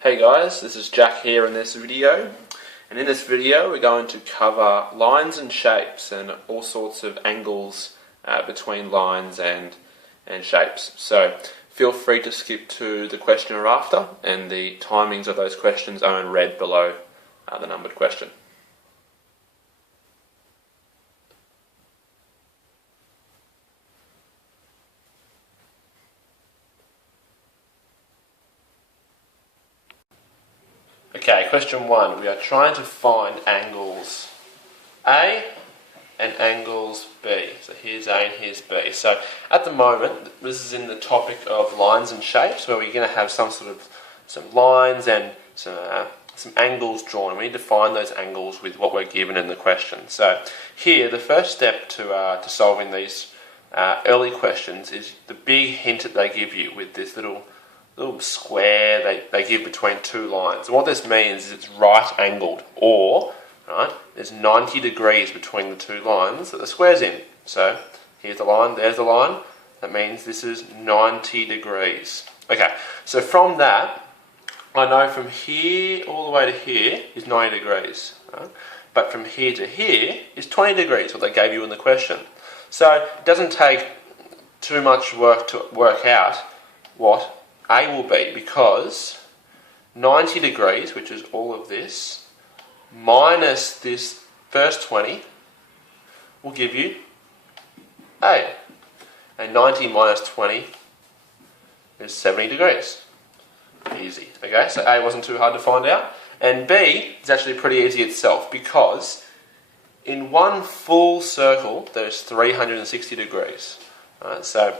Hey guys, this is Jack here in this video, and in this video we're going to cover lines and shapes and all sorts of angles between lines and shapes. So feel free to skip to the question or after, and the timings of those questions are in red below the numbered question. Okay, question 1. We are trying to find angles A and angles B. So here's A and here's B. So at the moment, this is in the topic of lines and shapes, where we're going to have some lines and some angles drawn. We need to find those angles with what we're given in the question. So here, the first step to solving these early questions is the big hint that they give you with this little square they give between two lines. And what this means is it's right angled, or there's 90 degrees between the two lines that the square's in. So here's the line, there's the line. That means this is 90 degrees. Okay, so from that, I know from here all the way to here is 90 degrees. Right? But from here to here is 20 degrees, what they gave you in the question. So it doesn't take too much work to work out what A will be, because 90 degrees, which is all of this, minus this first 20 will give you A. And 90 minus 20 is 70 degrees. Easy. Okay, so A wasn't too hard to find out. And B is actually pretty easy itself, because in one full circle there's 360 degrees. So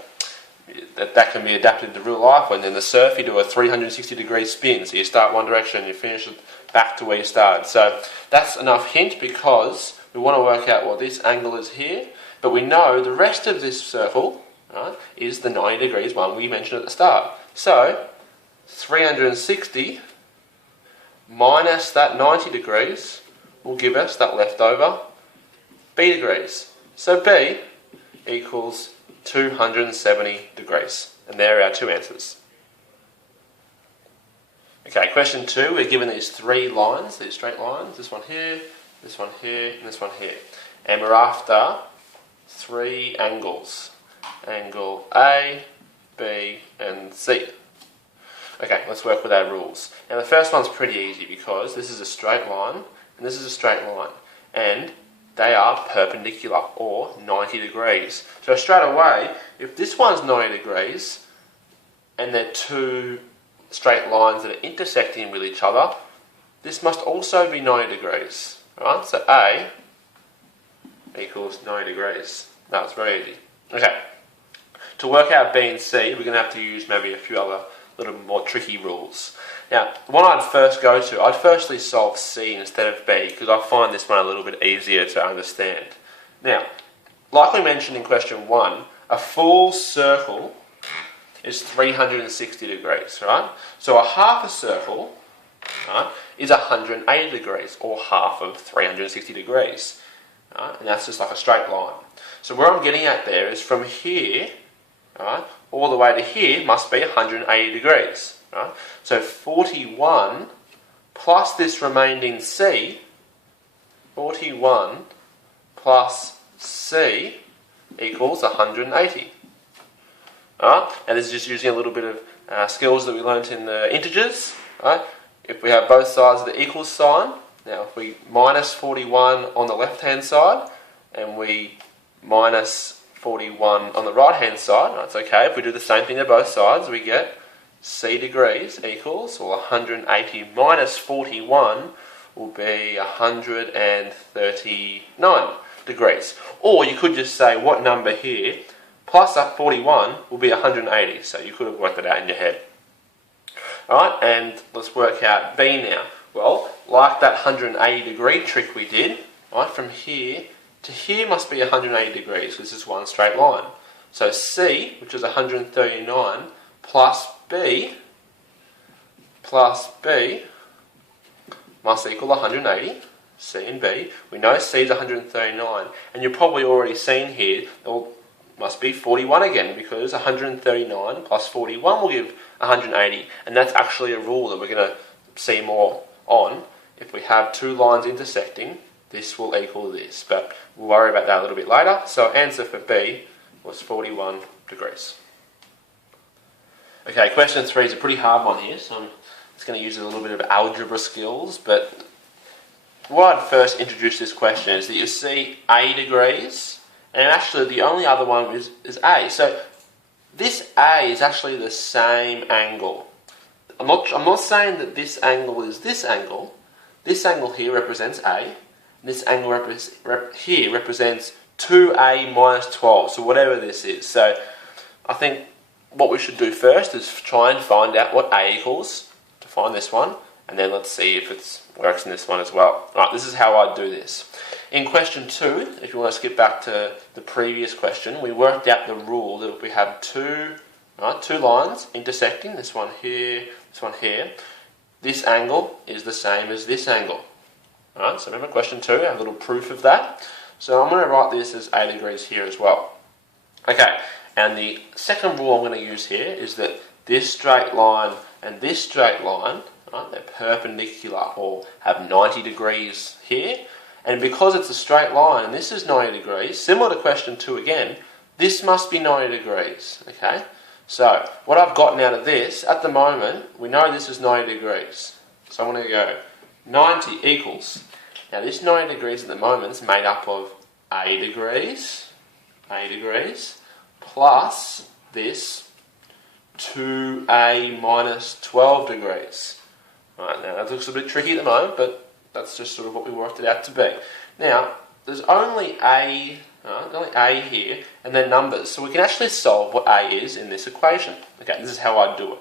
that can be adapted to real life. When in the surf you do a 360 degree spin, so you start one direction and you finish it back to where you started. So that's enough hint, because we want to work out what this angle is here, but we know the rest of this circle is the 90 degrees one we mentioned at the start. So 360 minus that 90 degrees will give us that leftover B degrees. So B equals 270 degrees. And there are our two answers. Okay, question 2. We're given these three lines, these straight lines. This one here, this one here, and this one here. And we're after three angles. Angle A, B, and C. Okay, let's work with our rules. Now the first one's pretty easy, because this is a straight line, and this is a straight line. And they are perpendicular, or 90 degrees. So straight away, if this one's 90 degrees, and they're two straight lines that are intersecting with each other, this must also be 90 degrees. Right? So A equals 90 degrees. That was very easy. Okay. To work out B and C, we're going to have to use maybe a few other little more tricky rules. Now, the one I'd firstly solve C instead of B, because I find this one a little bit easier to understand. Now, like we mentioned in question 1, a full circle is 360 degrees, right? So a half a circle is 180 degrees, or half of 360 degrees. And that's just like a straight line. So where I'm getting at there is from here, all the way to here must be 180 degrees. Right? So 41 plus this remaining C, 41 plus C equals 180. Right? And this is just using a little bit of skills that we learnt in the integers. Right? If we have both sides of the equal sign, now if we minus 41 on the left hand side and we minus 41 on the right hand side, that's okay. If we do the same thing to both sides, we get C degrees equals, or 180 minus 41 will be 139 degrees. Or you could just say what number here plus that 41 will be 180. So you could have worked that out in your head. Alright, and let's work out B now. Well, like that 180 degree trick we did, right, from here to here must be 180 degrees, because this is one straight line. So C, which is 139, plus B must equal 180, C and B. We know C is 139, and you've probably already seen here, it must be 41 again, because 139 plus 41 will give 180, and that's actually a rule that we're going to see more on, if we have two lines intersecting, this will equal this. But we'll worry about that a little bit later. So answer for B was 41 degrees. Okay, question 3 is a pretty hard one here, so I'm just going to use a little bit of algebra skills. But why I'd first introduce this question is that you see A degrees, and actually the only other one is A. So this A is actually the same angle. I'm not saying that this angle is this angle. This angle here represents A, and this angle here represents 2A minus 12, so whatever this is. So I think what we should do first is try and find out what A equals to find this one, and then let's see if it works in this one as well. Alright, this is how I do this. In question 2, if you want to skip back to the previous question, we worked out the rule that if we have two lines intersecting, this one here, this one here, this angle is the same as this angle. Alright, so remember question 2, I have a little proof of that. So I'm going to write this as A degrees here as well. Okay, and the second rule I'm going to use here is that this straight line and this straight line, right, they're perpendicular or have 90 degrees here. And because it's a straight line and this is 90 degrees, similar to question 2 again, this must be 90 degrees. Okay, so what I've gotten out of this, at the moment, we know this is 90 degrees. So I'm going to go 90 equals. Now this 90 degrees at the moment is made up of A degrees, plus this 2A minus 12 degrees. Right, now that looks a bit tricky at the moment, but that's just sort of what we worked it out to be. Now, there's only A here, and then numbers, so we can actually solve what A is in this equation. Okay, this is how I do it.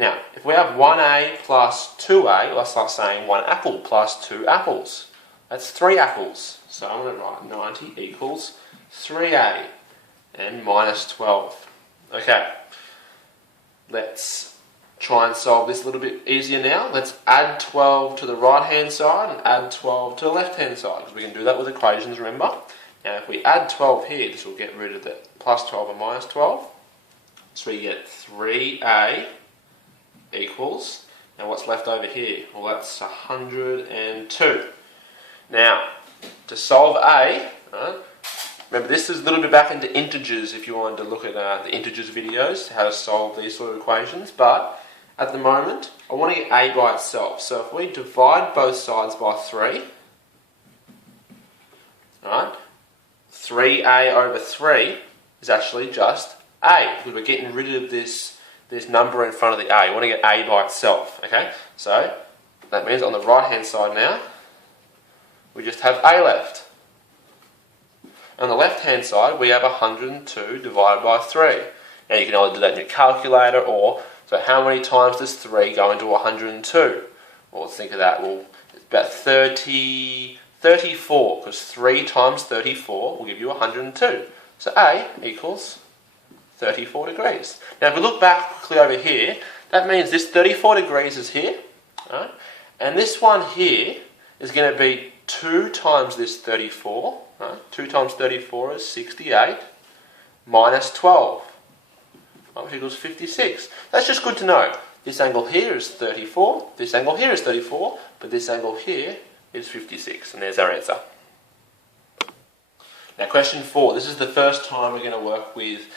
Now, if we have 1A plus 2A, let's start saying 1 apple plus 2 apples. That's 3 apples. So I'm going to write 90 equals 3A and minus 12. Okay, let's try and solve this a little bit easier now. Let's add 12 to the right hand side and add 12 to the left hand side, because we can do that with equations, remember. Now if we add 12 here, this will get rid of the plus 12 and minus 12. So we get 3A equals, and what's left over here? Well, that's 102. Now, to solve A, remember this is a little bit back into integers if you wanted to look at the integers videos, how to solve these sort of equations, but at the moment, I want to get A by itself. So if we divide both sides by 3, right, 3A over 3 is actually just A, because we're getting rid of this number in front of the A. We want to get A by itself, okay? So that means on the right hand side now, we just have A left. On the left hand side, we have 102 divided by 3. Now you can either do that in your calculator, or, so how many times does 3 go into 102? Well, let's think of that. Well, it's about 34, because 3 times 34 will give you 102. So A equals 34 degrees. Now if we look back quickly over here, that means this 34 degrees is here, right? And this one here is going to be 2 times this 34, right? 2 times 34 is 68, minus 12, right, which equals 56. That's just good to know. This angle here is 34, this angle here is 34, but this angle here is 56, and there's our answer. Now question 4, this is the first time we're going to work with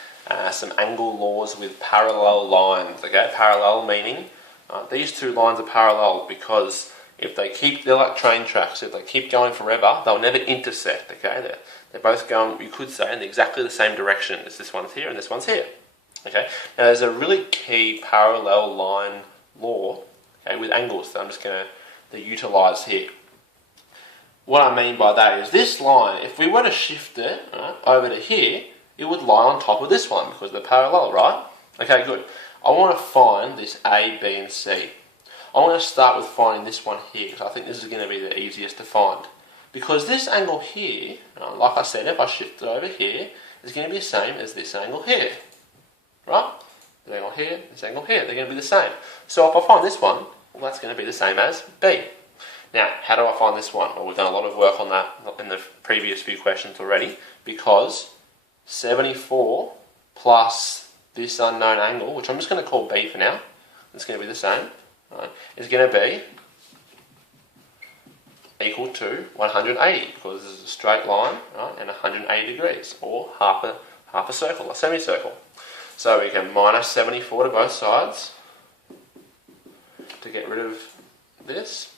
some angle laws with parallel lines. Okay, parallel meaning these two lines are parallel because if they're like train tracks. If they keep going forever, they'll never intersect. Okay, they're both going, you could say, in exactly the same direction as this one's here and this one's here. Okay, now there's a really key parallel line law, okay, with angles that I'm just going to utilise here. What I mean by that is this line, if we were to shift it over to here, it would lie on top of this one because they're parallel, right? Okay, good. I want to find this A, B and C. I want to start with finding this one here, because I think this is going to be the easiest to find. Because this angle here, like I said, if I shift it over here, is going to be the same as this angle here. Right? This angle here, this angle here, they're going to be the same. So if I find this one, well, that's going to be the same as B. Now, how do I find this one? Well, we've done a lot of work on that in the previous few questions already, because 74 plus this unknown angle, which I'm just going to call B for now, it's going to be the same right, is going to be equal to 180, because this is a straight line, right, and 180 degrees, or half a circle, a semicircle. So we can minus 74 to both sides to get rid of this,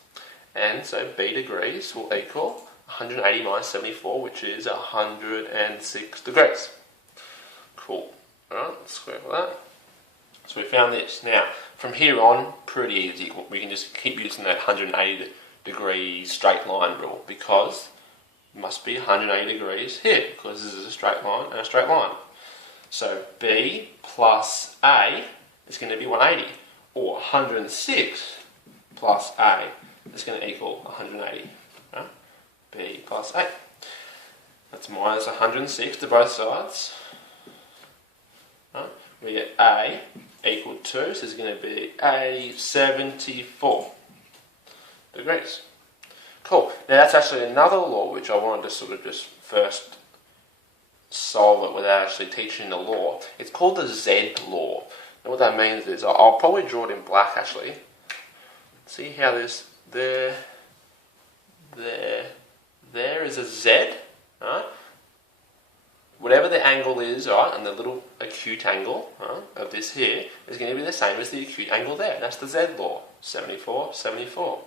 and so b degrees will equal 180 minus 74, which is 106 degrees. Cool. Alright, let's square for that. So we found this. Now, from here on, pretty easy. We can just keep using that 180 degree straight line rule, because it must be 180 degrees here, because this is a straight line and a straight line. So b plus a is going to be 180, or 106 plus a is going to equal 180. Right? B plus a. That's minus 106 to both sides. Right? We get a equal to, so it's going to be a 74 degrees. Cool. Now that's actually another law which I wanted to sort of just first solve it without actually teaching the law. It's called the Z law. And what that means is, I'll probably draw it in black actually. See how this, there is a Z, right? Whatever the angle is, right, and the little acute angle, right, of this here is going to be the same as the acute angle there. And that's the Z law, 74, 74.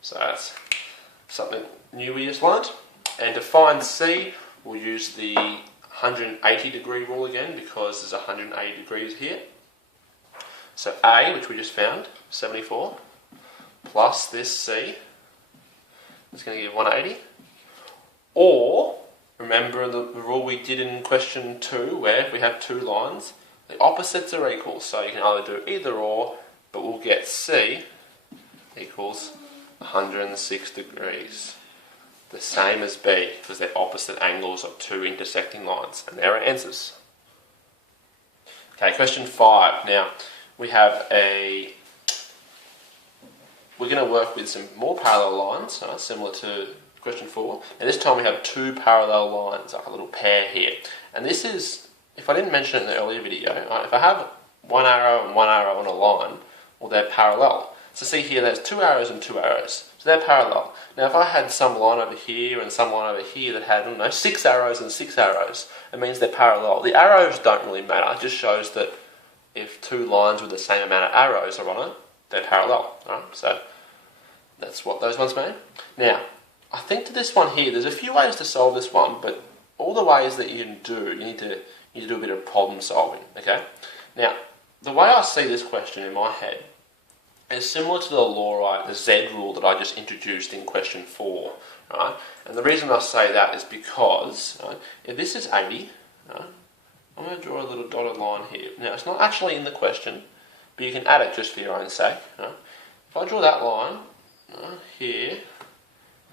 So that's something new we just learned. And to find C, we'll use the 180 degree rule again, because there's 180 degrees here. So A, which we just found, 74, plus this C is going to give 180. Or, remember the rule we did in question 2, where if we have two lines, the opposites are equal. So you can either do either or, but we'll get C equals 106 degrees. The same as B, because they're opposite angles of two intersecting lines. And there are answers. Okay, question 5. Now, we have we're going to work with some more parallel lines, similar to question 4. And this time we have two parallel lines, like a little pair here. And this is, if I didn't mention it in the earlier video, if I have one arrow and one arrow on a line, well, they're parallel. So see here, there's two arrows and two arrows. So they're parallel. Now if I had some line over here and some line over here that had, I don't know, 6 arrows and 6 arrows, it means they're parallel. The arrows don't really matter. It just shows that if two lines with the same amount of arrows are on it, they're parallel. Right? So that's what those ones mean. Now, I think to this one here, there's a few ways to solve this one, but all the ways that you can do, you need to do a bit of problem solving. Okay. Now, the way I see this question in my head is similar to the law, right, the Z rule that I just introduced in question 4. Right? And the reason I say that is because, right, if this is 80, right, I'm going to draw a little dotted line here. Now, it's not actually in the question, but you can add it just for your own sake. Right? If I draw that line here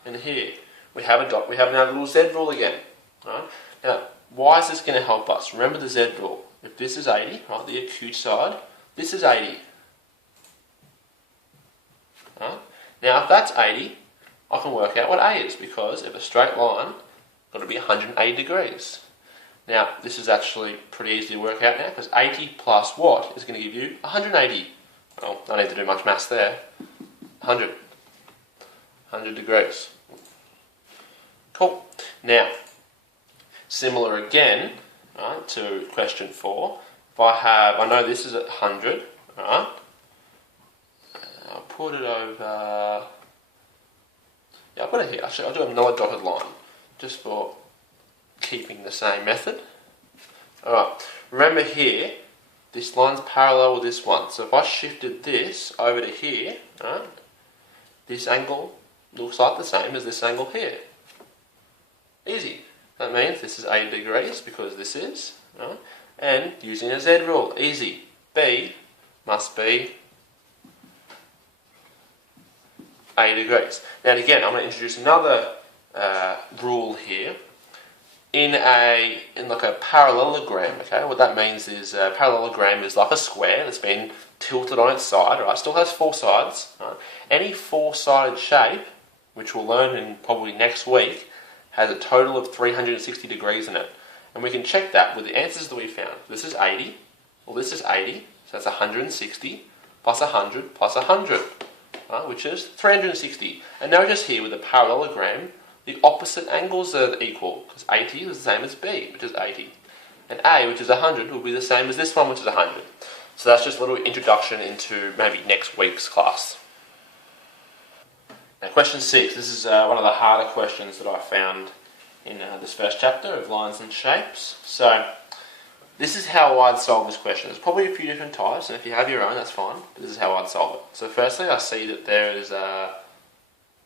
and here, we have a dot. We have now a little Z rule again. Right? Now, why is this going to help us? Remember the Z rule. If this is 80, right, the acute side, this is 80. Right? Now, if that's 80, I can work out what A is, because if a straight line, got to be 180 degrees. Now, this is actually pretty easy to work out now, because 80 plus what is going to give you 180. Well, I don't need to do much maths there. 100 degrees. Cool. Now, similar again, right, to question 4. If I know this is at 100, right? I'll put it over. Yeah, I'll put it here. Actually, I'll do another dotted line, just for keeping the same method. Alright, remember here, this line's parallel with this one. So if I shifted this over to here, right, this angle looks like the same as this angle here. Easy. That means this is 80 degrees, because this is, right? And using a Z rule, easy. B must be 80 degrees. Now again, I'm going to introduce another rule here. In like a parallelogram, okay, what that means is a parallelogram is like a square that's been tilted on its side, right? It still has 4 sides. Right? Any 4-sided shape, which we'll learn in probably next week, has a total of 360 degrees in it. And we can check that with the answers that we found. This is 80, well this is 80, so that's 160, plus 100 plus 100, which is 360. And notice here with the parallelogram, the opposite angles are equal, because 80 is the same as B, which is 80. And A, which is 100, will be the same as this one, which is 100. So that's just a little introduction into maybe next week's class. Now question 6, this is one of the harder questions that I found in this first chapter of lines and shapes. So this is how I'd solve this question. There's probably a few different types, and if you have your own, that's fine, but this is how I'd solve it. So firstly, I see that there is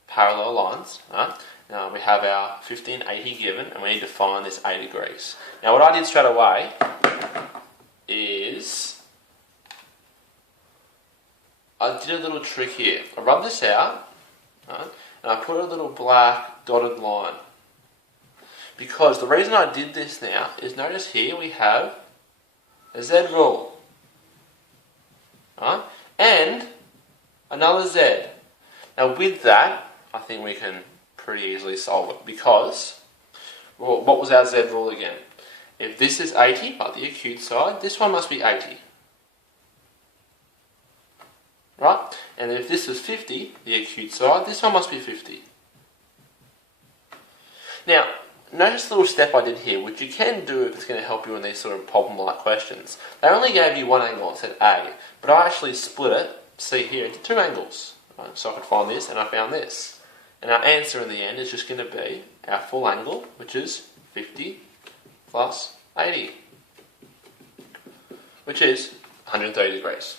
parallel lines. Right? Now we have our 1580 given, and we need to find this 8 degrees. Now what I did straight away is I did a little trick here. I rubbed this out, right, and I put a little black dotted line. Because the reason I did this now is notice here we have a Z rule, right, and another Z. Now with that, I think we can pretty easily solve it because, well, what was our Z rule again? If this is 80, like the acute side, this one must be 80. Right? And if this is 50, the acute side, this one must be 50. Now, notice the little step I did here, which you can do if it's going to help you in these sort of problem-like questions. They only gave you one angle, it said A, but I actually split it, see here, into two angles. Right? So I could find this, and I found this. And our answer in the end is just going to be our full angle, which is 50 plus 80, which is 130 degrees.